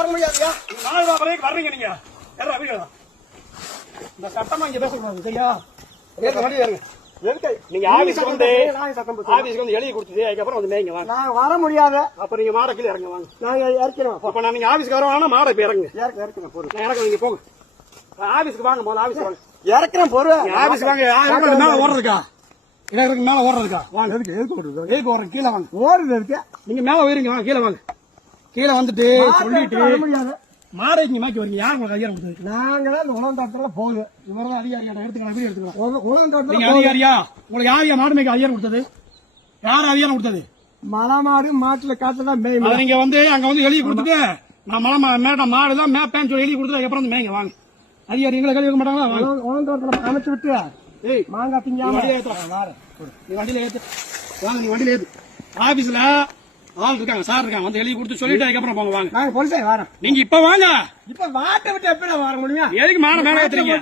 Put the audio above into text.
வர முடியாதுயா. நாலு ரூபா வரைக்கும் வர்றீங்க நீங்க. ஏறா வீடு. இந்த சட்டமா இங்க பேசக்கூடாது சரியா? ஏறுங்க வண்டி ஏறுங்க. எதுக்கு நீங்க ஆபீஸ்க்கு வந்து எழுதி கொடுத்தது அதுக்கப்புறம் வந்து மேய்ங்க வாங்க. நான் வர முடியாது. அப்ப நீங்க மாட கீழே இறங்க வாங்க. நாங்க இறக்கிறோம். அப்ப நான் நீங்க ஆபீஸ்க்கு வரவானா மாட இப்ப இறங்க. இறக்கிறேன் பொருள். இறக்க நீங்க போங்க. ஆபீஸ்க்கு வாங்க முதல்ல ஆபீஸ்க்கு வாங்க. இறக்கிறேன் பொருள். ஆபீஸ்க்கு வாங்க. மேல ஓடுறதுக்கா? இறக்குறதுக்கு மேல ஓடுறதுக்கா? வாங்க. எதுக்கு ஓடுறது? எதுக்கு ஓடுறீங்க? கீழே வாங்க. ஓடுறது இருக்கு. நீங்க மேல போயிருங்க வாங்க. கீழே வாங்க. கீழே வந்துட்டு சொல்லிட்டு வர முடியாது. மாடை இங்க மாக்கி வரீங்க. யார் உங்களுக்கு அதிகாரம் கொடுத்தது? நாங்க தான் இந்த உணவு தோட்டத்துல போகுது. இவரதான் அதிகாரியா? எடுத்துக்கலாம். உணவு தோட்டத்துல நீங்க அதிகாரியா? உங்களுக்கு யார் மாடு மேய்க்க அதிகாரம் கொடுத்தது? யார் அதிகாரம் கொடுத்தது? மலை மாடு மாட்டுல காட்டுதான் மேய். நீங்க வந்து அங்க வந்து எழுதி கொடுத்துட்டு நான் மலை மேட்ட மாடுதான் மேப்பேன்னு சொல்லி எழுதி கொடுத்து அப்புறம் வந்து மேய்ங்க வாங்க. அதிகாரி எங்களை கழுவி வைக்க மாட்டாங்களா? வாங்க. உணவு தோட்டத்துல அமைச்சு விட்டு ஏய் மாங்காய் திங்காம வண்டியில ஏத்து. நீ வண்டியில ஏத்து. வாங்க நீ வண்டியில ஏத்து. ஆபீஸ்ல ஆள் இருக்காங்க, சார் இருக்காங்க. வந்து எழுதி கொடுத்து சொல்லிட்டு அதுக்கப்புறம் போங்க வாங்க. நாங்க போலீஸே வரோம். நீங்க இப்ப வாங்க. இப்ப வாட்டை விட்டு எப்படி வர முடியும்? எதுக்கு மாட மேல ஏத்துறீங்க?